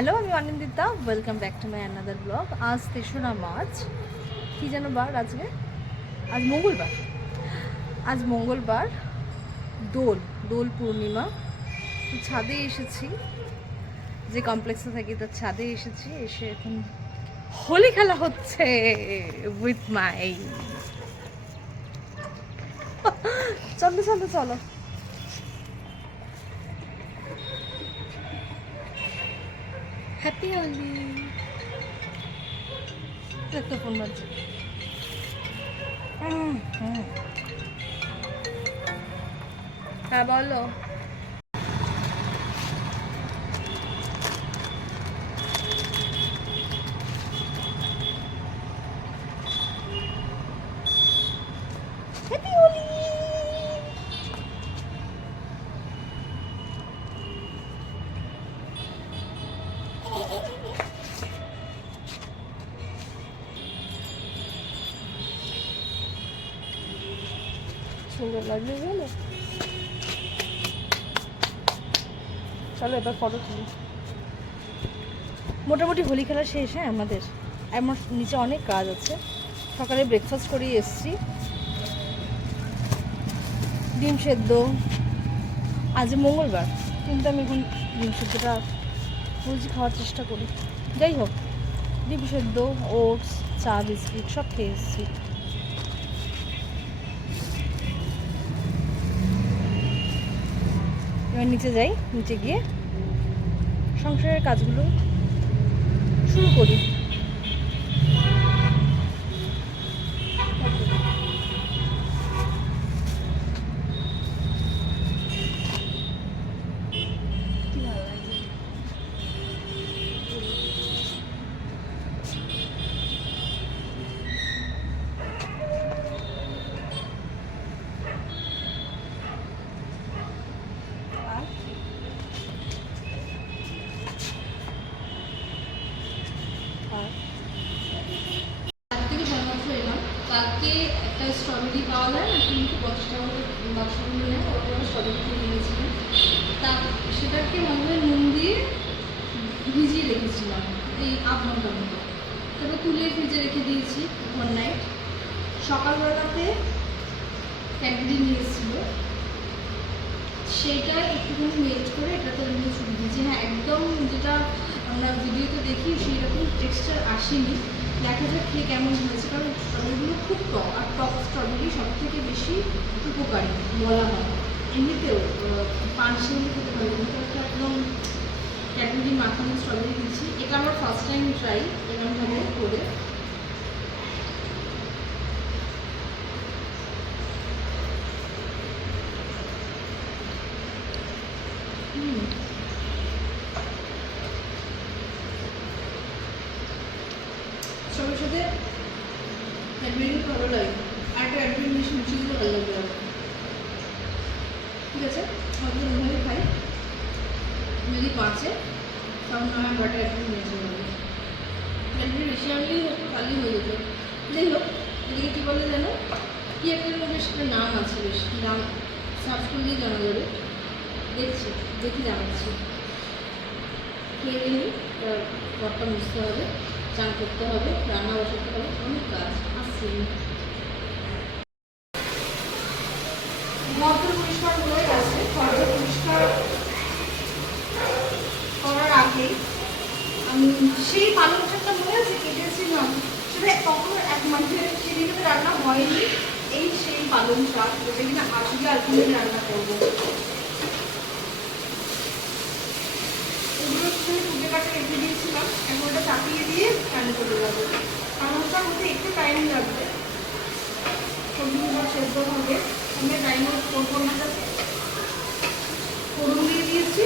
Hello, আমি Anindita. Welcome back to my another blog. আজ ৩রা March. কী যেন বার আজকে? আজ মঙ্গলবার। আজ মঙ্গলবার, দোল দোল পূর্ণিমা। তো ছাদে এসেছি, যে কমপ্লেক্সে থাকি তার ছাদে এসেছি। এসে এখন হোলি খেলা হচ্ছে উইথ মাই। চলো চলো চলো। হ্যাপি হোলি। একটা ফোন বাজছে। হ্যাঁ বলো। হ্যাপি হোলি। সুন্দর লাগবে বলো। চলো এবার ফটো তুলি। মোটামুটি হোলি খেলা শেষ। হ্যাঁ, আমাদের আমার নিচে অনেক কাজ আছে। সকালে ব্রেকফাস্ট করেই এসছি, ডিম সেদ্ধ। আজ মঙ্গলবার, কিন্তু আমি এখন ডিম সেদ্ধটা বলছি খাওয়ার চেষ্টা করি। যাই হোক, ডিম সেদ্ধ, ওটস, চা, বিস্কিট সব খেয়ে এসেছি। এবার নিচে যাই, নিচে গিয়ে সংসারের কাজগুলো শুরু করি। কালকে একটা স্ট্রবেরি পাওয়া যায় না, কিন্তু 50 টাকা বাক্স নেয়, ওটা স্ট্রবেরি কিনে নিয়েছিলাম। তা সেটাকে মনে নুন দিয়ে ভিজিয়ে রেখেছিলাম এই আধ ঘন্টার মতো। তারপর তুলে ফ্রিজে রেখে দিয়েছি ওভারনাইট। সকালবেলাতে ক্যাডবেরি নিয়ে এসেছিল, সেইটা একটুখানি মেল্ট করে এটাতে আমি ছুটি দিয়েছি। হ্যাঁ, একদম যেটা আমরা ভিডিওতে দেখি সেই রকম টেক্সচার আসেনি। দেখা যাক খেয়ে কেমন হয়েছে, কারণ স্ট্রবেরিগুলো খুব টক, আর টক স্ট্রবেরি সব থেকে বেশি উপকারী বলা হয়। এমনিতেও পানসিয়ালি খেতে পারি, কিন্তু একটা একদম ক্যাডবেরি মাখানো স্ট্রবেরি দিয়েছি। এটা আমার ফার্স্ট টাইম ট্রাই এরকমভাবে করে। সবার সাথে ক্যাডবেরি ভালো লাগে, আর একটা ক্যাডবেরি জিনিস মিষ্টি ভালো লাগবে। ঠিক আছে, হয়তো ওইভাবে খাই। যদি বাঁচে তখন আমার বাটার একদম নিয়েছে বলবে ক্যাডবেরি বেশি আনলেই খালি হয়ে যেত। যাই হোক, এদিকে কী বলে যেন কী একটা বেশ একটা নাম আছে, বেশ নাম সার্চ করলেই জানা যাবে। দেখি জানাচ্ছি। খেয়ে নিই, ঘরটা মুছতে হবে, চান করতে হবে, রান্না বসাতে হবে, অনেক কাজ আসছে। ঘর তো পরিষ্কার হয়ে গেছে। ঘরটা পরিষ্কার করার আগে আমি সেই পালং শাকটা মনে আছে কেটেছিলাম, সেটা তখন এক মাসে সেদিকে রান্না হয়নি। এই সেই পালং শাক, যেটা কিনা আজকে আর কি রান্না করবো। ওগুলো কুটে কাটে রেখে দিয়েছিলাম, এখন ওটা চাপিয়ে দিয়ে রান্না করে যাবো। পালং শাক হতে একটু টাইম লাগবে, সবজিগুলো সেদ্ধ হবে। আমি টাইম করবো না, ফোড়ন দিয়ে দিয়েছি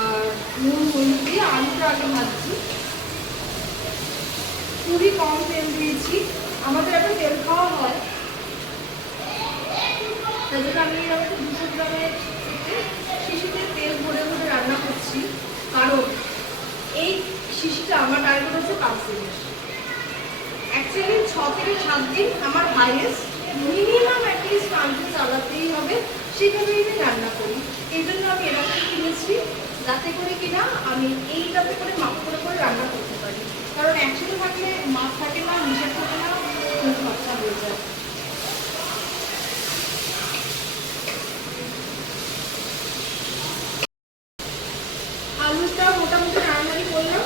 আর নুন হলুদ দিয়ে আলুটা আগে ভাজছি। খুবই কম তেল দিয়েছি, আমাদের এখন তেল খাওয়া হয়, তাই জন্য আমি এরকম 200 গ্রামের শিশিতে তেল ভরে ভরে রান্না করছি। কারণ এই শিশিটা আমার টার্গেট হচ্ছে 5 দিন। অ্যাকচুয়ালি 6 থেকে 7 দিন আমার হাইয়েস্ট, মিনিমাম অ্যাটলিস্ট 5 দিন চালাতেই হবে। সেভাবেই আমি রান্না করি। এই জন্য আমি এরকম কিনেছি, যাতে যাতে করে কিনা আমি এইটাতে করে মাপ করে করে রান্না করতে পারি, কারণ একসাথে থাকলে মাপ থাকে না, হিসাব থাকে না, খুব খরচা হয়ে যায়। আলুটা মোটামুটি নাড়ানাড়ি করলাম,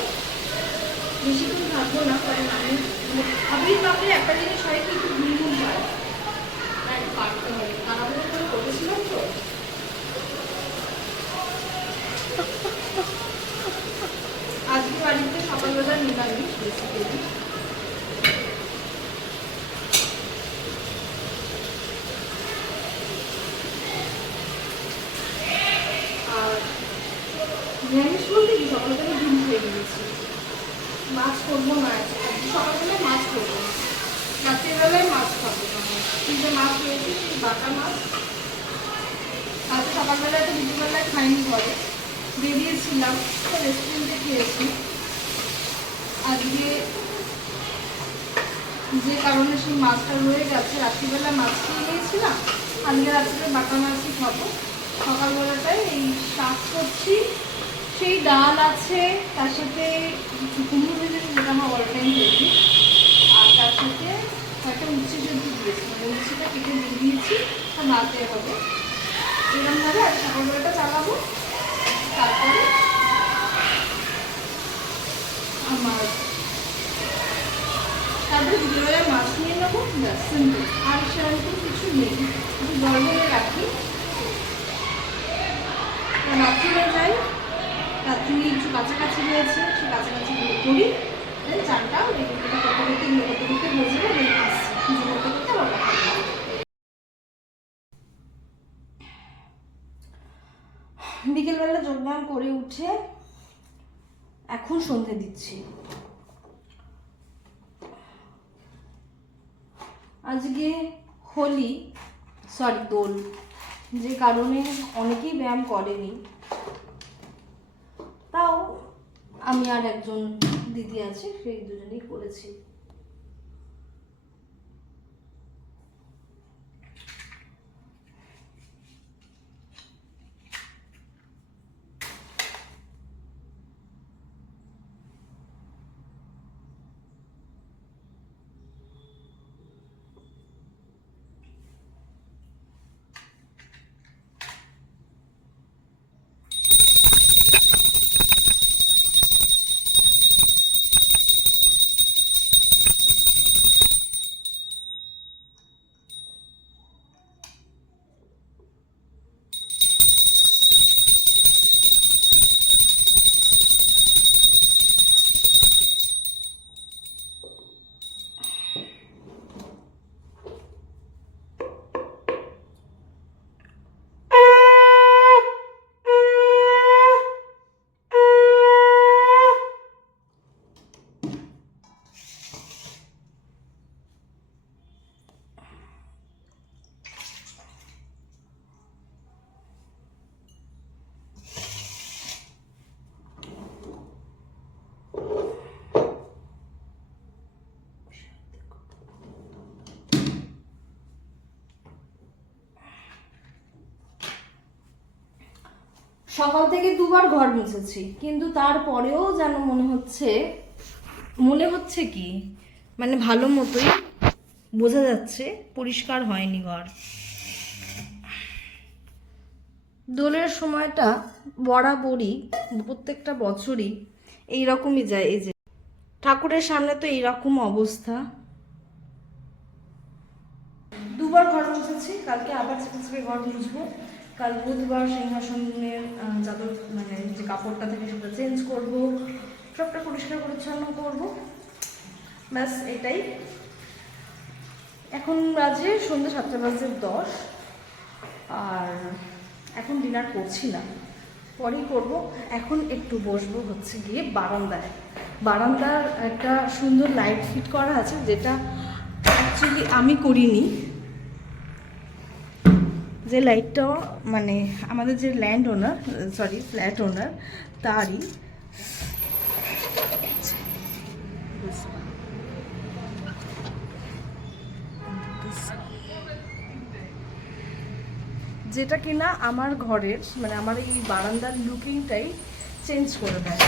বেশিক্ষণ থাকবো না, কারণ আমি ভাবি ভাবলে একটা জিনিস হয় কি একটু ভুল হয়, একটু কাটতে হবে, তাড়াহুড়ো করে করেছিলাম তো। আজকে বাড়িতে সকালবেলা নিরামিষ বেসিক্যালি। আর নিরামিষ বলতে কি সকালবেলা ডিম খেয়ে নিয়েছি, মাছ করবো না, সকালবেলায় মাছ করবো, রাত্রিবেলায় মাছ খাবো। কিন্তু মাছ রয়েছে সেই বাটা মাছ, আজকে সকালবেলায় তো দুপুরবেলায় খাইনি, ঘরে বেরিয়েছিলাম তো রেস্টুরেন্টে খেয়েছি। আজকে যে কারণে সেই মাছটা রয়ে গেছে, রাত্রিবেলা মাছ খেয়ে নিয়েছিলাম, আজকে রাত্রে বাটা মাছই খাবো। সকালবেলাটায় এই শাক করছি, সেই ডাল আছে, তার সাথে কুমড়ো ভেজেছি যেটা আমার অল টাইম দেখি, আর তার সাথে একটা উচ্ছে সেদ্ধ দিয়েছি, মানে উচ্ছেটা কেটে দিয়ে দিয়েছি, তা নাড়তে হবে। এরকমভাবে আর সকালবেলাটা চালাবো, তারপরে আমার তারপরে দুপুরবেলায় মাছ নিয়ে নেবো, ব্যাস সিম্পল। আর সেরকম কিছু নেই, একটু জল ঢেলে রাখি, রাত্রিবেলা যাই, রাত্রি একটু কাছাকাছি রয়েছে, সেই কাছাকাছিগুলো করি, চানটা করতে করতে হয়ে যাবে, আসছি পুজো করতে করতে আবার কথা বলবো। বিকেলবেলা যোগব্যায়াম করে উঠে এখন সন্ধে দিচ্ছি। আজকে হোলি, সরি দোল, যে কারণে অনেকেই ব্যায়াম করেনি, তাও আমি আর একজন দিদি আছে, সেই দুজনেই করেছি। সকাল থেকে দুবার ঘর মুছেছি, কিন্তু তারপরেও যেন মনে হচ্ছে কি মানে ভালো মতোই বোঝা যাচ্ছে পরিষ্কার হয়নি ঘর। দোলের সময়টা বরাবরই প্রত্যেকটা বছরই এইরকমই যায়। এই যে ঠাকুরের সামনে তো এইরকম অবস্থা, দুবার ঘর মুছেছি, কালকে আবার চেপে ঘর মুছবো। কাল বুধবার সিংহাসনের চাদর মানে যে কাপড়টা থেকে সেটা চেঞ্জ করব, সবটা পরিষ্কার পরিচ্ছন্ন করব, ব্যাস এটাই। এখন বাজে সন্ধ্যে 7:10, আর এখন ডিনার করছি না, পরেই করব। এখন একটু বসবো হচ্ছে গিয়ে বারান্দার একটা সুন্দর লাইট ফিট করা আছে, যেটা অ্যাকচুয়ালি আমি করিনি। যে লাইটটা মানে আমাদের যে ফ্ল্যাট ওনার তারই। যেটা কিনা আমার ঘরের মানে আমার এই বারান্দার লুকিংটাই চেঞ্জ করে দেয়।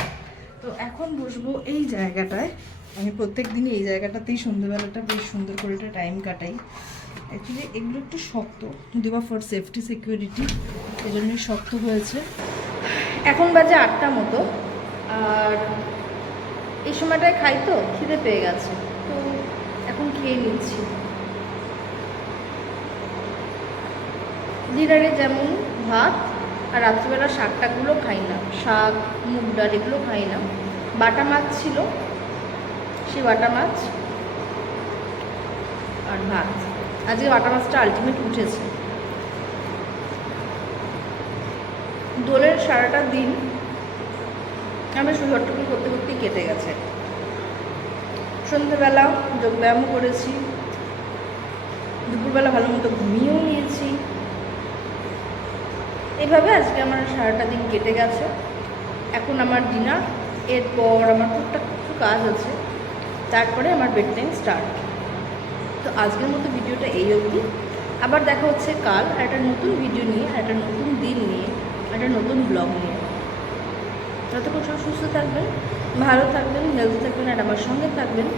তো এখন বসবো এই জায়গাটায়। আমি প্রত্যেক দিনই এই জায়গাটাতেই সন্ধ্যেবেলাটা বেশ সুন্দর করে একটা টাইম কাটাই। অ্যাকচুয়ালি এগুলো একটু শক্ত, যদিও বা ফর সেফটি সিকিউরিটি এই জন্যই শক্ত হয়েছে। এখন বাজে 8টা মতো, আর এই সময়টায় খাই তো খিদে পেয়ে গেছে, তো এখন খেয়ে নিচ্ছি। ডিনারে যেমন ভাত, আর রাত্রিবেলা শাকটাগুলো খাই না, শাক মুগ ডাল এগুলো খাই না। বাটা মাছ ছিল, সেই বাটা মাছ আর ভাত। আজকে বাটা মাছটা আলটিমেট উঠেছে। দোলের সারাটা দিন আমরা শরীরটুকু করতে করতেই কেটে গেছে। সন্ধ্যেবেলা যোগব্যায়ামও করেছি, দুপুরবেলা ভালো মতো ঘুমিয়েও নিয়েছি। এভাবে আজকে আমার সারাটা দিন কেটে গেছে। এখন আমার ডিনার, এরপর আমার টুকটাক কিছু কাজ আছে, তারপরে আমার বেড টাইম স্টার্ট। তো আজকের মতো ভিডিওটা এই অবধি। আবার দেখা হচ্ছে কাল একটা নতুন ভিডিও নিয়ে, একটা নতুন দিন নিয়ে, একটা নতুন ব্লগ নিয়ে। ততক্ষণ সব সুস্থ থাকবেন, ভালো থাকবেন, হেলদি থাকবেন, আর আমার সঙ্গে থাকবেন।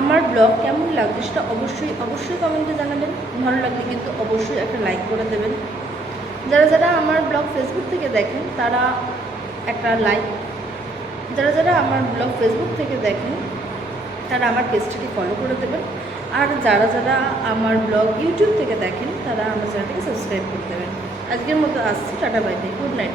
আমার ব্লগ কেমন লাগবে সেটা অবশ্যই অবশ্যই কমেন্টে জানাবেন। ভালো লাগলে কিন্তু অবশ্যই একটা লাইক করে দেবেন। যারা যারা আমার ব্লগ ফেসবুক থেকে দেখেন তারা একটা লাইক, যারা আমার ব্লগ ফেসবুক থেকে দেখেন তারা আমার পেজটাকে ফলো করে দেবেন, আর যারা আমার ব্লগ ইউটিউব থেকে দেখেন তারা আমার চ্যানেলটাকে সাবস্ক্রাইব করে দেবেন। আজকের মতো আসছি, tata bye bye, good night.